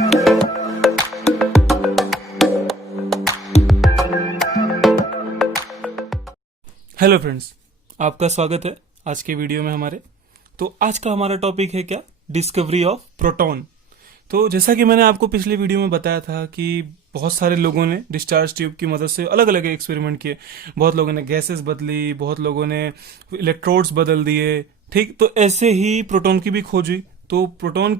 Hello friends, आपका स्वागत है आज के वीडियो में हमारे। तो आज का हमारा टॉपिक है क्या, डिस्कवरी ऑफ प्रोटॉन। तो जैसा कि मैंने आपको पिछले वीडियो में बताया था कि बहुत सारे लोगों ने डिस्चार्ज ट्यूब की मदद से अलग अलग एक्सपेरिमेंट किए। बहुत लोगों ने गैसेस बदली, बहुत लोगों ने इलेक्ट्रोड्स बदल दिए। ठीक, तो ऐसे ही प्रोटॉन की भी खोज हुई। तो प्रोटॉन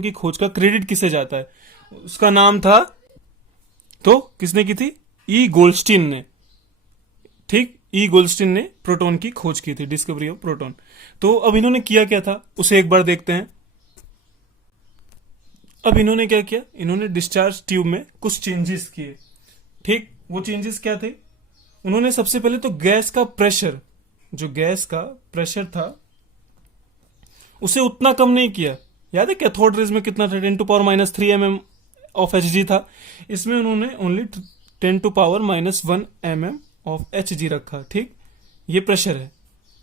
की खोज का क्रेडिट किसे जाता है? उसका नाम था, तो किसने की थी? ई गोल्डस्टीन ने। ठीक, ई गोल्डस्टीन ने प्रोटॉन की खोज की थी, डिस्कवरी ऑफ प्रोटॉन। तो अब इन्होंने किया क्या था उसे एक बार देखते हैं। अब इन्होंने क्या किया, इन्होंने डिस्चार्ज ट्यूब में कुछ चेंजेस किए। ठीक, वो चेंजेस क्या थे? उन्होंने सबसे पहले तो गैस का प्रेशर, जो गैस का प्रेशर था उसे उतना कम नहीं किया। याद है कैथोड रेज में कितना था? 10⁻³ mm ऑफ Hg था। इसमें उन्होंने ओनली 10⁻⁻1 mm ऑफ Hg रखा। ठीक, ये प्रेशर है,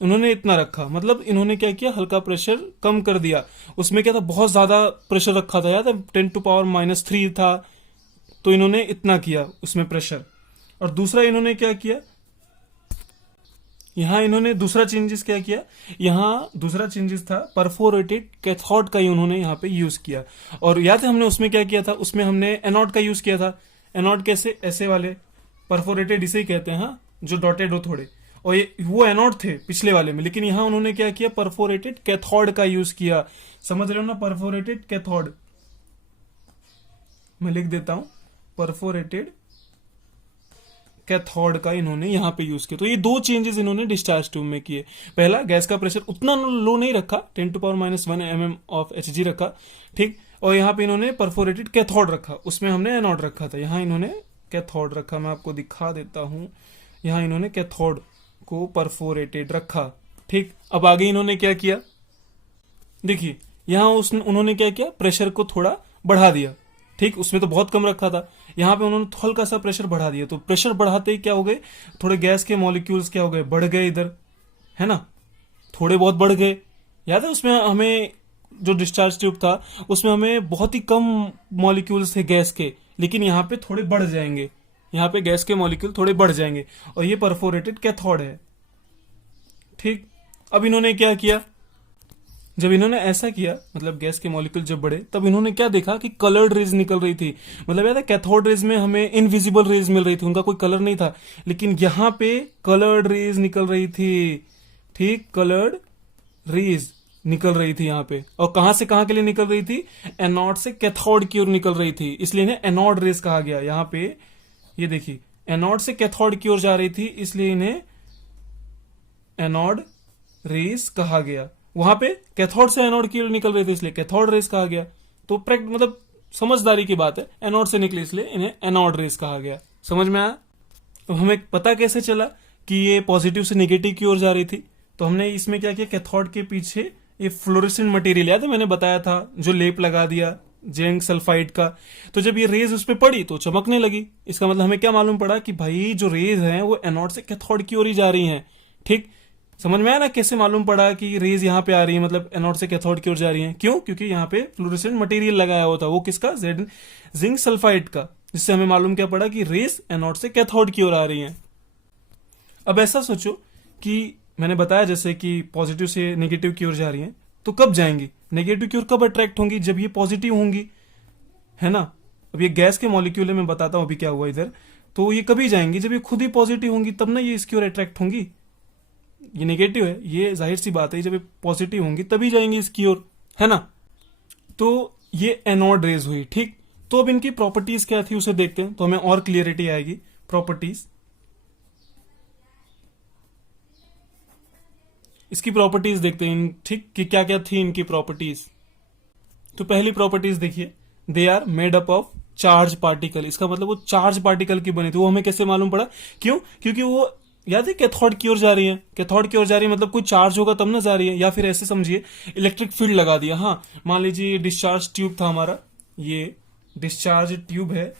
उन्होंने इतना रखा। मतलब इन्होंने क्या किया, हल्का प्रेशर कम कर दिया। उसमें क्या था, बहुत ज्यादा प्रेशर रखा था, याद है 10⁻³ था, तो इन्होंने इतना किया उसमें प्रेशर। और दूसरा इन्होंने क्या किया, यहां इन्होंने दूसरा चेंजेस क्या किया, यहां दूसरा चेंजेस था परफोरेटेड कैथोड का ही उन्होंने यहां पे यूज किया। और याद है हमने उसमें क्या किया था, उसमें हमने एनोड का यूज किया था। एनोड कैसे? ऐसे वाले परफोरेटेड इसे ही कहते हैं, हाँ, जो डॉटेड हो थोड़े। और ये वो एनोड थे पिछले वाले में, लेकिन यहां उन्होंने क्या किया, परफोरेटेड कैथोड का यूज किया। समझ रहे हो ना, परफोरेटेड कैथोड। मैं लिख देता हूं, परफोरेटेड कैथोड का इन्होंने यहां पे यूज किया। तो ये दो चेंजेस इन्होंने डिस्चार्ज ट्यूब में किए। पहला, गैस का प्रेशर उतना लो नहीं रखा, 10⁻⁻1 mm ऑफ Hg रखा। ठीक, और यहां पे इन्होंने परफोरेटेड कैथोड रखा, उसमें हमने एनोड रखा था, यहां इन्होंने कैथोड रखा। मैं आपको दिखा देता हूं, यहां इन्होंने कैथोड को परफोरेटेड रखा। ठीक, अब आगे इन्होंने क्या किया, देखिए यहां उन्होंने क्या किया, प्रेशर को थोड़ा बढ़ा दिया। ठीक, उसमें तो बहुत कम रखा था, यहां पे उन्होंने हल्का सा प्रेशर बढ़ा दिया। तो प्रेशर बढ़ाते ही क्या हो गए, थोड़े गैस के मॉलिक्यूल्स क्या हो गए, बढ़ गए इधर, है ना, थोड़े बहुत बढ़ गए। याद है उसमें हमें जो डिस्चार्ज ट्यूब था उसमें हमें बहुत ही कम मॉलिक्यूल्स थे गैस के, लेकिन यहाँ पे थोड़े बढ़ जाएंगे, यहाँ पे गैस के मॉलिक्यूल थोड़े बढ़ जाएंगे, और ये परफोरेटेड कैथोड है। ठीक, अब इन्होंने क्या किया, जब इन्होंने ऐसा किया, मतलब गैस के मॉलिक्यूल जब बढ़े, तब इन्होंने क्या देखा कि कलर्ड रेज निकल रही थी। मतलब याद है कैथोड रेज में हमें इनविजिबल रेज मिल रही थी, उनका कोई कलर नहीं था, लेकिन यहां पे कलर्ड रेज निकल रही थी। ठीक, कलर्ड रेज निकल रही थी यहाँ पे। और कहां से कहां के लिए निकल रही थी? एनोड से कैथोड की ओर निकल रही थी, इसलिए इन्हें एनोड रेज कहा गया। यहाँ पे ये देखिए, एनोड से कैथोड की ओर जा रही थी, इसलिए इन्हें एनोड रेज कहा गया। वहां पे कैथोड से एनोड की ओर निकल रही थी, इसलिए कैथोड रेज कहा गया। तो मतलब समझदारी की बात है, एनोड से निकले इसलिए इन्हें एनोड रेज कहा गया। समझ में आया? तो हमें पता कैसे चला कि ये पॉजिटिव से नेगेटिव की ओर जा रही थी? तो हमने इसमें क्या किया, कैथोड के पीछे ये फ्लोरेसेंट मटेरियल, याद है मैंने बताया था, जो लेप लगा दिया जिंक सल्फाइड का। तो जब ये रेज उस पर पड़ी तो चमकने लगी। इसका मतलब हमें क्या मालूम पड़ा कि भाई जो रेज हैं वो एनोड से कैथोड की ओर ही जा रही हैं। ठीक, समझ में आया ना कैसे मालूम पड़ा कि रेज यहाँ पे आ रही है, मतलब एनोड से कैथोड की ओर जा रही है? क्यों? क्योंकि यहाँ पे फ्लोरेसेंट मटेरियल लगाया हुआ था, वो किसका? जिंक सल्फाइड का, जिससे हमें मालूम क्या पड़ा कि रेज एनोड से कैथोड की ओर आ रही है। अब ऐसा सोचो कि मैंने बताया जैसे कि पॉजिटिव से नेगेटिव की ओर जा रही है, तो कब जाएंगी? नेगेटिव की ओर कब अट्रैक्ट होंगी? जब ये पॉजिटिव होंगी, है ना। अब ये गैस के मॉलिक्यूल है, मैं बताता हूं अभी क्या हुआ इधर। तो ये कभी जाएंगी जब ये खुद ही पॉजिटिव होंगी, तब ना ये इसकी ओर अट्रैक्ट होंगी। ये नेगेटिव है, ये जाहिर सी बात है, जब ये पॉजिटिव होंगी तभी जाएंगी इसकी ओर, है ना। तो ये एनोड रेज हुई। ठीक, तो अब इनकी प्रॉपर्टीज क्या थी उसे देखते हैं, तो हमें और क्लियरिटी आएगी। प्रॉपर्टीज, इसकी प्रॉपर्टीज देखते हैं, ठीक, कि क्या क्या थी इनकी प्रॉपर्टीज। तो पहली प्रॉपर्टीज देखिए, they are made up of charge particle. इसका मतलब वो चार्ज पार्टिकल की बनी थी। वो हमें कैसे मालूम पड़ा? क्यों? क्योंकि वो याद है कैथोड की ओर जा रही है, कैथोड की ओर जा रही है, मतलब कोई चार्ज होगा तब ना जा रही है। या फिर ऐसे समझिए, इलेक्ट्रिक फील्ड लगा दिया। हाँ, मान लीजिए डिस्चार्ज ट्यूब था हमारा, ये डिस्चार्ज ट्यूब है,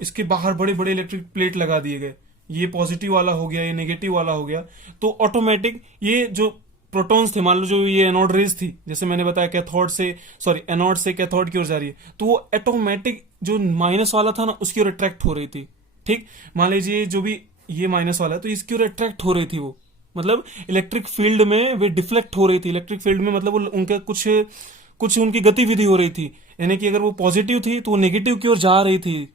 इसके बाहर बड़े बड़े इलेक्ट्रिक प्लेट लगा दिए गए, ये पॉजिटिव वाला हो गया, ये नेगेटिव वाला हो गया, तो ऑटोमेटिक ये जो प्रोटॉन्स थे, मान लो जो ये एनोड रेज थी, जैसे मैंने बताया कैथोड से सॉरी एनोड से कैथोड की ओर जा रही है, तो वो ऑटोमेटिक जो माइनस वाला था ना उसकी ओर अट्रैक्ट हो रही थी। ठीक, मान लीजिए जो भी ये माइनस वाला है तो इसकी ओर अट्रैक्ट हो रही थी वो, मतलब इलेक्ट्रिक फील्ड में वे डिफ्लेक्ट हो रही थी। इलेक्ट्रिक फील्ड में मतलब उनका कुछ कुछ उनकी गतिविधि हो रही थी, यानी कि अगर वो पॉजिटिव थी तो वो नेगेटिव की ओर जा रही थी।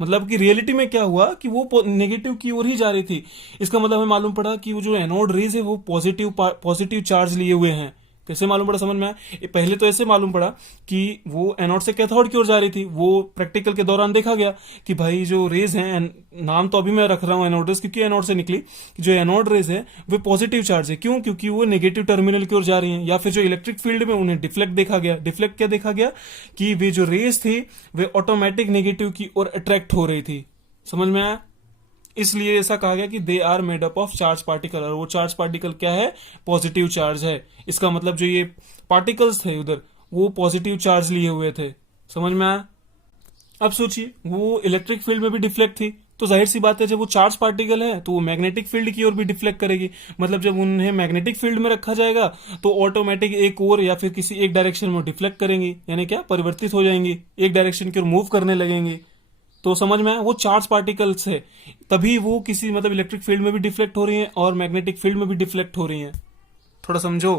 मतलब कि रियलिटी में क्या हुआ कि वो नेगेटिव की ओर ही जा रही थी। इसका मतलब हमें मालूम पड़ा कि वो जो एनोड रेज है वो पॉजिटिव चार्ज लिए हुए हैं। कैसे मालूम पड़ा, समझ में आया? पहले तो ऐसे मालूम पड़ा कि वो एनोड से कैथोड की ओर जा रही थी। वो प्रैक्टिकल के दौरान देखा गया कि भाई जो रेज हैं, नाम तो अभी मैं रख रहा हूं एनोड रेज क्योंकि एनोड से निकली, कि जो एनोड रेज है वो पॉजिटिव चार्ज है। क्यों? क्योंकि वो नेगेटिव टर्मिनल की ओर जा रही है। या फिर जो इलेक्ट्रिक फील्ड में उन्हें डिफ्लेक्ट देखा गया। डिफ्लेक्ट क्या देखा गया कि वे जो रेज थी वे ऑटोमेटिक नेगेटिव की ओर अट्रैक्ट हो रही थी। समझ में आया? इसलिए ऐसा कहा गया कि they are made up of charge particle, और वो चार्ज पार्टिकल क्या है? पॉजिटिव चार्ज है। इसका मतलब जो ये पार्टिकल्स थे उधर वो पॉजिटिव चार्ज लिए हुए थे। समझ में आया? अब सोचिए वो इलेक्ट्रिक फील्ड में भी डिफ्लेक्ट थी, तो जाहिर सी बात है जब वो चार्ज पार्टिकल है तो वो मैग्नेटिक फील्ड की ओर भी डिफ्लेक्ट करेगी। मतलब जब उन्हें मैग्नेटिक फील्ड में रखा जाएगा तो ऑटोमेटिक एक ओर या फिर किसी एक डायरेक्शन में डिफ्लेक्ट करेंगी, यानी क्या परिवर्तित हो जाएंगी, एक डायरेक्शन की ओर मूव करने लगेंगी। तो समझ में आया? वो चार्ज पार्टिकल्स है, तभी वो किसी मतलब इलेक्ट्रिक फील्ड में भी डिफ्लेक्ट हो रही हैं और मैग्नेटिक फील्ड में भी डिफ्लेक्ट हो रही हैं। थोड़ा समझो।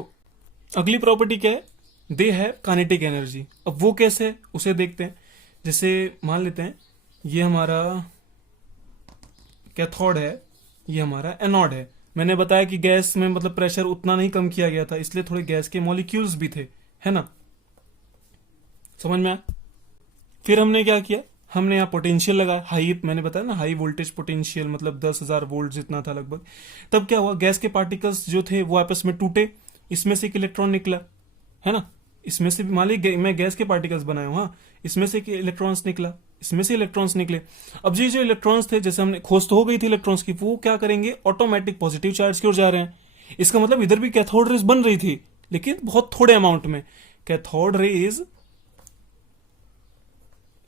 अगली प्रॉपर्टी क्या है? दे है काइनेटिक एनर्जी। अब वो कैसे है उसे देखते हैं। जैसे मान लेते हैं ये हमारा कैथोड है, ये हमारा एनोड है। मैंने बताया कि गैस में मतलब प्रेशर उतना नहीं कम किया गया था, इसलिए थोड़े गैस के मॉलिक्यूल्स भी थे, है ना? समझ में आया? फिर हमने क्या किया, हमने यहाँ पोटेंशियल लगाया हाई, मैंने बताया ना हाई वोल्टेज पोटेंशियल, मतलब 10,000 वोल्ट जितना था लगभग। तब क्या हुआ, गैस के पार्टिकल्स जो थे वो आपस में टूटे, इसमें से एक इलेक्ट्रॉन निकला, है ना? इसमें से मान लीजिए मैं गैस के पार्टिकल्स बनाया हूं, हाँ, इसमें से इलेक्ट्रॉन्स निकला, इसमें से इलेक्ट्रॉन्स निकले। अब ये जो इलेक्ट्रॉन्स थे, जैसे हमने खोज तो हो गई थी इलेक्ट्रॉन्स की, वो क्या करेंगे, ऑटोमेटिक पॉजिटिव चार्ज की ओर जा रहे हैं। इसका मतलब इधर भी कैथोड रेज बन रही थी, लेकिन बहुत थोड़े अमाउंट में। कैथोड रेज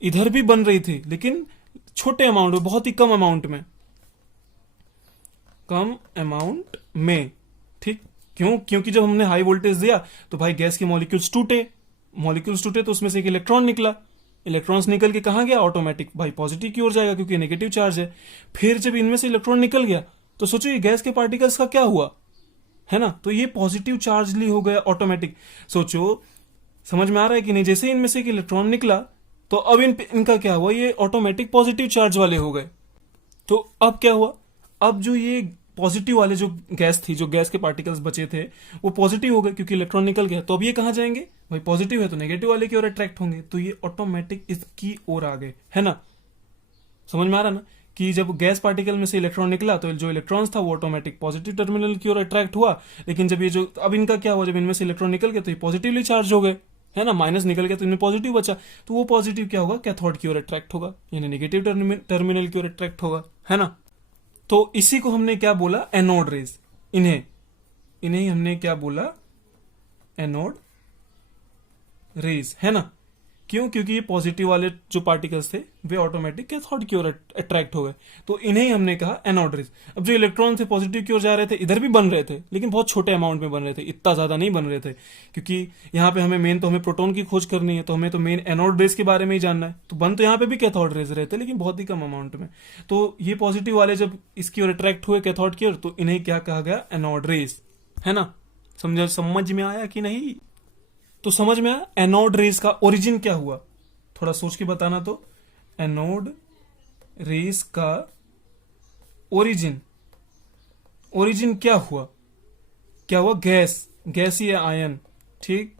इधर भी बन रही थी लेकिन छोटे अमाउंट में, बहुत ही कम अमाउंट में, कम अमाउंट में। ठीक, क्यों? क्योंकि जब हमने हाई वोल्टेज दिया तो भाई गैस के मॉलिक्यूल्स टूटे तो उसमें से एक इलेक्ट्रॉन निकला। इलेक्ट्रॉन्स निकल के कहां गया? ऑटोमेटिक भाई पॉजिटिव की ओर जाएगा क्योंकि नेगेटिव चार्ज है। फिर जब इनमें से इलेक्ट्रॉन निकल गया तो सोचो ये गैस के पार्टिकल्स का क्या हुआ, है ना? तो ये पॉजिटिव चार्ज ली हो गया ऑटोमेटिक। सोचो, समझ में आ रहा है कि नहीं? जैसे इनमें से एक इलेक्ट्रॉन निकला तो अब इनका क्या हुआ, ये ऑटोमेटिक पॉजिटिव चार्ज वाले हो गए। तो अब क्या हुआ, अब जो ये पॉजिटिव वाले जो गैस थी, जो गैस के पार्टिकल्स बचे थे वो पॉजिटिव हो गए क्योंकि इलेक्ट्रॉन निकल गया। तो अब ये कहां जाएंगे भाई? पॉजिटिव है तो नेगेटिव वाले की ओर अट्रैक्ट होंगे, तो ये ऑटोमेटिक इसकी ओर आ गए, है ना? समझ में आ रहा ना कि जब गैस पार्टिकल में से इलेक्ट्रॉन निकला तो जो इलेक्ट्रॉन्स था वो ऑटोमेटिक पॉजिटिव टर्मिनल की ओर अट्रैक्ट हुआ। लेकिन जब ये जो अब इनका क्या हुआ, जब इनमें से इलेक्ट्रॉन निकल गए तो ये पॉजिटिवली चार्ज हो गए, है ना? माइनस निकल गया तो इनमें पॉजिटिव बचा, तो वो पॉजिटिव क्या होगा, कैथोड की ओर अट्रैक्ट होगा, यानी नेगेटिव टर्मिनल की ओर अट्रैक्ट होगा, है ना? तो इसी को हमने क्या बोला, एनोड रेज। इन्हें हमने क्या बोला, एनोड रेज, है ना? क्यों? क्योंकि ये पॉजिटिव वाले जो पार्टिकल्स थे वे ऑटोमेटिक कैथोड की ओर अट्रैक्ट हो गए, तो इन्हें हमने कहा एनोड रेज। अब जो इलेक्ट्रॉन थे पॉजिटिव की ओर जा रहे थे, इधर भी बन रहे थे लेकिन बहुत छोटे अमाउंट में बन रहे थे, इतना ज्यादा नहीं बन रहे थे, क्योंकि यहाँ पे हमें प्रोटॉन की खोज करनी है, तो हमें तो मेन एनोड रेज के बारे में ही जानना है। तो बन तो यहाँ पे भी कैथोड रेज रहे थे लेकिन बहुत ही कम अमाउंट में। तो ये पॉजिटिव वाले जब इसकी ओर अट्रैक्ट हुए कैथोड की ओर, तो इन्हें क्या कहा गया, एनोड रेज, है ना? समझ में आया कि नहीं? तो समझ में आया एनोड रेज का ओरिजिन क्या हुआ, थोड़ा सोच के बताना। तो एनोड रेज का ओरिजिन क्या हुआ? गैसीय आयन। ठीक,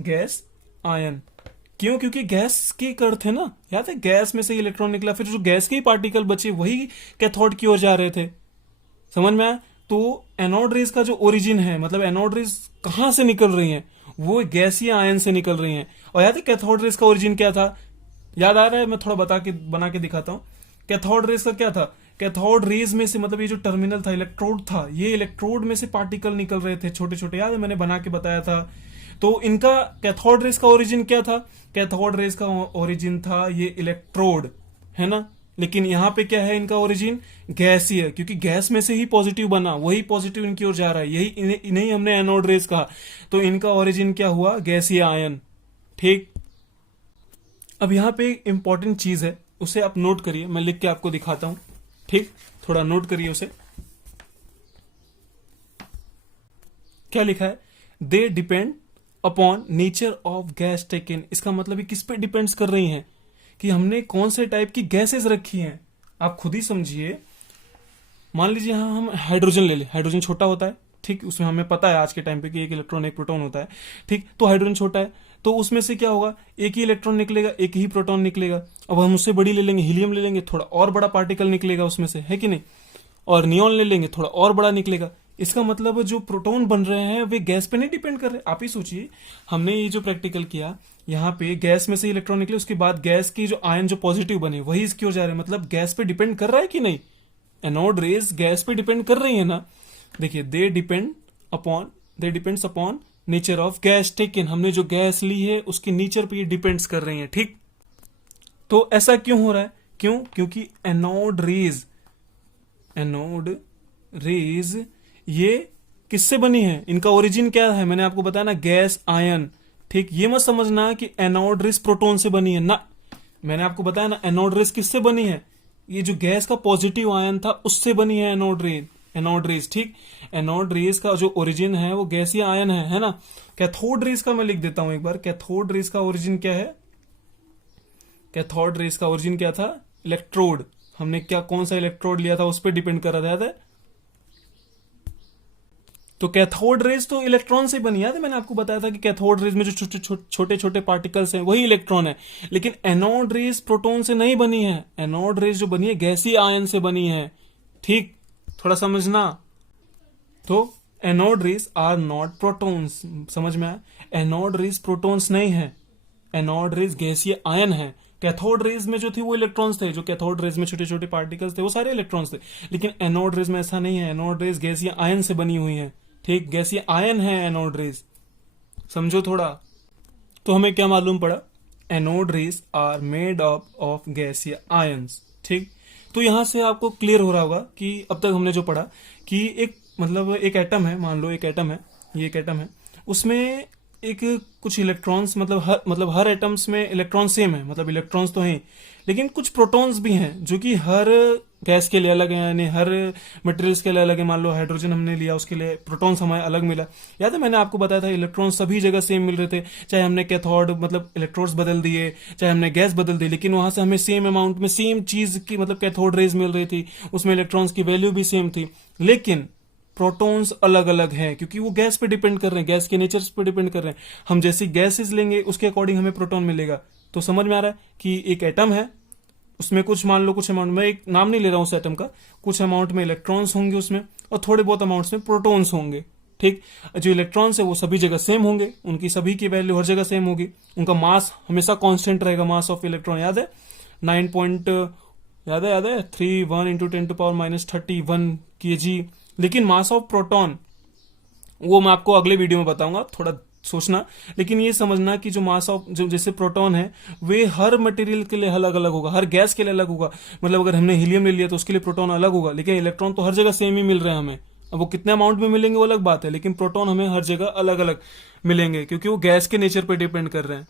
गैस आयन। क्यों? क्योंकि गैस के कण थे ना, याद है? गैस में से इलेक्ट्रॉन निकला, फिर जो गैस के ही पार्टिकल बचे वही कैथोड की ओर जा रहे थे। समझ में आया? तो एनोड रेज का जो ओरिजिन है, मतलब एनोड रेज कहां से निकल रही हैं, वो गैसीय आयन से निकल रही हैं। और याद है कैथोड रेज का ओरिजिन क्या था? याद आ रहा है? मैं थोड़ा बना के दिखाता हूं। कैथोड रेज का क्या था? कैथोड रेज में से, मतलब ये जो टर्मिनल था, इलेक्ट्रोड था, ये इलेक्ट्रोड में से पार्टिकल निकल रहे थे छोटे छोटे, याद है? मैंने बना के बताया था। तो इनका कैथोड रेज का ओरिजिन क्या था? कैथोड रेज का ओरिजिन था ये इलेक्ट्रोड, है ना? लेकिन यहाँ पे क्या है, इनका ओरिजिन गैस ही है, क्योंकि गैस में से ही पॉजिटिव बना, वही पॉजिटिव इनकी ओर जा रहा है, यही इन्हें हमने एनोड रेज कहा। तो इनका ओरिजिन क्या हुआ, गैसीय आयन। ठीक, अब यहाँ पे एक इंपॉर्टेंट चीज है, उसे आप नोट करिए, मैं लिख के आपको दिखाता हूं। ठीक, थोड़ा नोट करिए उसे। क्या लिखा है, they depend upon nature of gas taken. इसका मतलब ये किस पे डिपेंड्स कर रही हैं, कि हमने कौन से टाइप की गैसेस रखी हैं। आप खुद ही समझिए, मान लीजिए यहां हम हाइड्रोजन ले लें, हाइड्रोजन छोटा होता है, ठीक, उसमें हमें पता है आज के टाइम पे कि एक इलेक्ट्रॉन एक प्रोटॉन होता है। ठीक, तो हाइड्रोजन छोटा है, तो उसमें से क्या होगा, एक ही इलेक्ट्रॉन निकलेगा, एक ही प्रोटॉन निकलेगा। अब हम उससे बड़ी ले लेंगे, हीलियम ले लेंगे, थोड़ा और बड़ा पार्टिकल निकलेगा उसमें से, है कि नहीं। और नियॉन ले लेंगे, थोड़ा और बड़ा निकलेगा। इसका मतलब जो प्रोटॉन बन रहे हैं वे गैस पे नहीं डिपेंड कर रहे। आप ही सोचिए, हमने ये जो प्रैक्टिकल किया, यहाँ पे गैस में से इलेक्ट्रॉन निकले, उसके बाद गैस की जो आयन जो पॉजिटिव बने वही इसकी ओर जा रहे हैं, मतलब गैस पे डिपेंड कर रहा है कि नहीं। एनोड रेज गैस पे डिपेंड कर रही है ना। देखिए, they depends upon nature of gas taken. हमने जो गैस ली है उसके नेचर पे ये डिपेंड्स कर रही है। ठीक, तो ऐसा क्यों हो रहा है, क्यों, क्योंकि एनोड रेज ये किससे बनी है, इनका ओरिजिन क्या है, मैंने आपको बताया ना, गैस आयन। ठीक, ये मत समझना कि एनोड रेज प्रोटॉन से बनी है ना, मैंने आपको बताया ना एनोड रेज किससे बनी है, ये जो गैस का पॉजिटिव आयन था उससे बनी है एनोड रेज। ठीक, एनोड रेज का जो ओरिजिन है वो गैसीय आयन है ना। कैथोड रेज का मैं लिख देता हूं एक बार, कैथोड रेज का ओरिजिन क्या है, कैथोड रेज का ओरिजिन क्या था, इलेक्ट्रोड। हमने क्या, कौन सा इलेक्ट्रोड लिया था उस पर डिपेंड कर रहा था। तो कैथोड रेज तो इलेक्ट्रॉन से बनी, याद है मैंने आपको बताया था कि कैथोड रेज में जो छोटे छोटे पार्टिकल्स हैं वही इलेक्ट्रॉन है। लेकिन एनोड रेज प्रोटॉन से नहीं बनी है, एनोड रेज जो बनी है गैसीय आयन से बनी है। ठीक, थोड़ा समझना। तो anode rays are not protons, समझ में आया, एनोड रेज प्रोटॉन्स नहीं है, एनोड रेज गैसीय आयन है। कैथोड रेज में जो थी वो इलेक्ट्रॉन्स थे, जो कैथोड रेज में छोटे छोटे पार्टिकल्स थे वो सारे इलेक्ट्रॉन्स थे। लेकिन एनोड रेज में ऐसा नहीं है, एनोड रेज गैसीय आयन से बनी हुई है। ठीक, गैसीय आयन है एनोड रेज, समझो थोड़ा। तो हमें क्या मालूम पड़ा, anode rays are made up of गैसीय आयंस। ठीक, तो यहां से आपको क्लियर हो रहा होगा कि अब तक हमने जो पढ़ा कि एक मतलब एक एटम है, मान लो एक एटम है, ये एक एटम है, उसमें एक कुछ इलेक्ट्रॉन्स, मतलब हर एटम्स में इलेक्ट्रॉन सेम है, मतलब इलेक्ट्रॉन्स तो हैं, लेकिन कुछ प्रोटॉन्स भी हैं जो कि हर गैस के लिए अलग है, यानी हर मटेरियल्स के लिए अलग है। मान लो हाइड्रोजन हमने लिया, उसके लिए प्रोटॉन्स हमें अलग मिला। याद है मैंने आपको बताया था इलेक्ट्रॉन सभी जगह सेम मिल रहे थे, चाहे हमने कैथोड मतलब इलेक्ट्रोड्स बदल दिए, चाहे हमने गैस बदल दी, लेकिन वहां से हमें सेम अमाउंट में सेम चीज की मतलब कैथोड रेज मिल रही थी, उसमें इलेक्ट्रॉन्स की वैल्यू भी सेम थी। लेकिन प्रोटॉन्स अलग अलग हैं, क्योंकि वो गैस पे डिपेंड कर रहे हैं, गैस के नेचर पे डिपेंड कर रहे हैं। हम जैसी गैसेस लेंगे उसके अकॉर्डिंग हमें प्रोटॉन मिलेगा। तो समझ में आ रहा है कि एक एटम है, उसमें कुछ मान लो कुछ अमाउंट में, एक नाम नहीं ले रहा हूं उस एटम का, कुछ अमाउंट में इलेक्ट्रॉन्स होंगे उसमें, और थोड़े बहुत अमाउंट्स में प्रोटॉन्स होंगे। ठीक, जो इलेक्ट्रॉन्स है वो सभी जगह सेम होंगे, उनकी सभी की वैल्यू हर जगह सेम होगी, उनका मास हमेशा कांस्टेंट रहेगा। मास ऑफ इलेक्ट्रॉन याद है 9 पॉइंट, याद है 31 इंटू 10⁻31 kg। लेकिन मास ऑफ प्रोटॉन वो मैं आपको अगले वीडियो में बताऊंगा, थोड़ा सोचना। लेकिन ये समझना कि जो मास ऑफ जो जैसे प्रोटॉन है वे हर मटेरियल के लिए अलग अलग होगा, हर गैस के लिए अलग होगा। मतलब अगर हमने हीलियम ले लिया तो उसके लिए प्रोटॉन अलग होगा, लेकिन इलेक्ट्रॉन तो हर जगह सेम ही मिल रहे हैं हमें। अब वो कितने अमाउंट में मिलेंगे वो अलग बात है, लेकिन प्रोटॉन हमें हर जगह अलग अलग मिलेंगे, क्योंकि वो गैस के नेचर पर डिपेंड कर रहे हैं।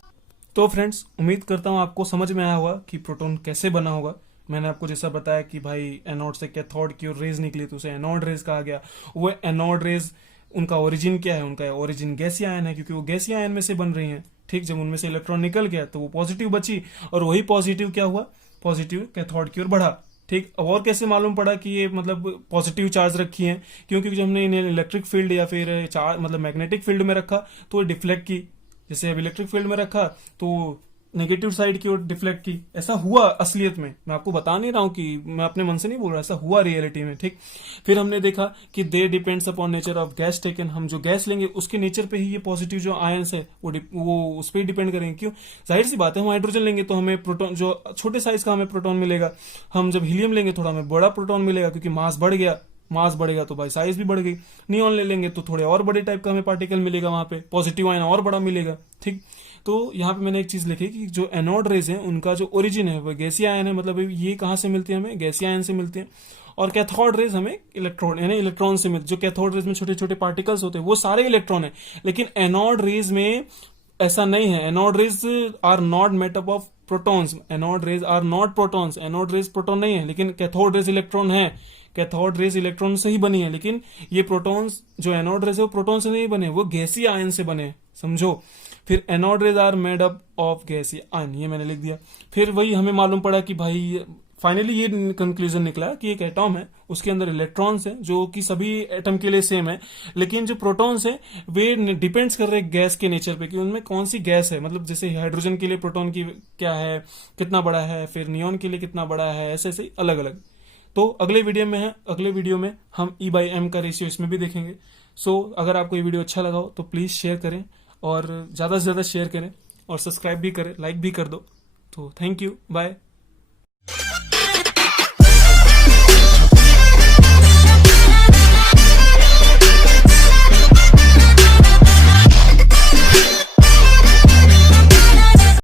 तो फ्रेंड्स, उम्मीद करता हूं आपको समझ में आया होगा कि प्रोटॉन कैसे बना होगा। मैंने आपको जैसा बताया कि भाई एनोड से कैथोड की ओर रेज निकली तो उसे एनोड रेज कहा गया। वो एनोड रेज उनका ओरिजिन क्या है, उनका ओरिजिन गैसीय आयन है, क्योंकि वो गैसीय आयन में से बन रही हैं। ठीक, जब उनमें से इलेक्ट्रॉन निकल गया तो वो पॉजिटिव बची, और वही पॉजिटिव क्या हुआ, पॉजिटिव कैथोड की ओर बढ़ा। ठीक, और कैसे मालूम पड़ा कि ये मतलब पॉजिटिव चार्ज रखी है, क्योंकि जब हमने इन्हें इलेक्ट्रिक फील्ड या फिर चार्ज मतलब मैग्नेटिक फील्ड में रखा तो डिफ्लेक्ट की। जैसे अब इलेक्ट्रिक फील्ड में रखा तो नेगेटिव साइड की ओर डिफ्लेक्ट की। ऐसा हुआ असलियत में, मैं आपको बता नहीं रहा हूं कि मैं अपने मन से नहीं बोल रहा, ऐसा हुआ रियलिटी में। ठीक, फिर हमने देखा कि they depends upon nature of gas taken. हम जो गैस लेंगे उसके नेचर पे ही ये पॉजिटिव जो आयंस है वो उस पर ही डिपेंड करेंगे। क्यों, जाहिर सी बात है, हम हाइड्रोजन लेंगे तो हमें प्रोटॉन जो छोटे साइज का हमें प्रोटॉन मिलेगा, हम जब हीलियम लेंगे थोड़ा हमें बड़ा प्रोटॉन मिलेगा, क्योंकि मास बढ़ गया, मास बढ़ेगा तो भाई साइज भी बढ़ गई। नियॉन ले लेंगे तो थोड़े और बड़े टाइप का हमें पार्टिकल मिलेगा, वहां पे पॉजिटिव आयन और बड़ा मिलेगा। ठीक, तो यहाँ पे मैंने एक चीज लिखी कि जो एनोड रेज है उनका जो ओरिजिन है वो गैसीय आयन है, मतलब ये कहाँ से मिलती है हमें, गैसीय आयन से मिलती है। और कैथोड रेज हमें इलेक्ट्रॉन यानी इलेक्ट्रॉन से मिलती है। जो कैथोड रेज में छोटे छोटे पार्टिकल्स होते हैं वो सारे इलेक्ट्रॉन है, लेकिन एनोड रेज में ऐसा नहीं है। Anode rays are not made up of protons, anode rays are not protons, anode rays proton नहीं है, लेकिन कैथोड रेज इलेक्ट्रॉन है। कैथोड रेज इलेक्ट्रॉन से ही बनी है, लेकिन ये प्रोटॉन्स जो एनोड रेज है वो प्रोटॉन से नहीं बने, वो गैसीय आयन से बने, समझो। फिर anode rays are made up of गैसीय आयन, ये मैंने लिख दिया। फिर वही हमें मालूम पड़ा कि भाई फाइनली ये कंक्लूजन निकला कि एक एटॉम है, उसके अंदर इलेक्ट्रॉन्स हैं जो कि सभी एटम के लिए सेम है, लेकिन जो प्रोटॉन्स हैं वे डिपेंड्स कर रहे हैं गैस के नेचर पे कि उनमें कौन सी गैस है। मतलब जैसे हाइड्रोजन के लिए प्रोटॉन की क्या है, कितना बड़ा है, फिर नियॉन के लिए कितना बड़ा है, ऐसे ऐसे अलग अलग। तो अगले वीडियो में हम E/M का रेशियो इसमें भी देखेंगे। सो अगर आपको ये वीडियो अच्छा लगा हो तो प्लीज शेयर करें, और ज्यादा से ज्यादा शेयर करें, और सब्सक्राइब भी करें, लाइक भी कर दो। तो थैंक यू, बाय।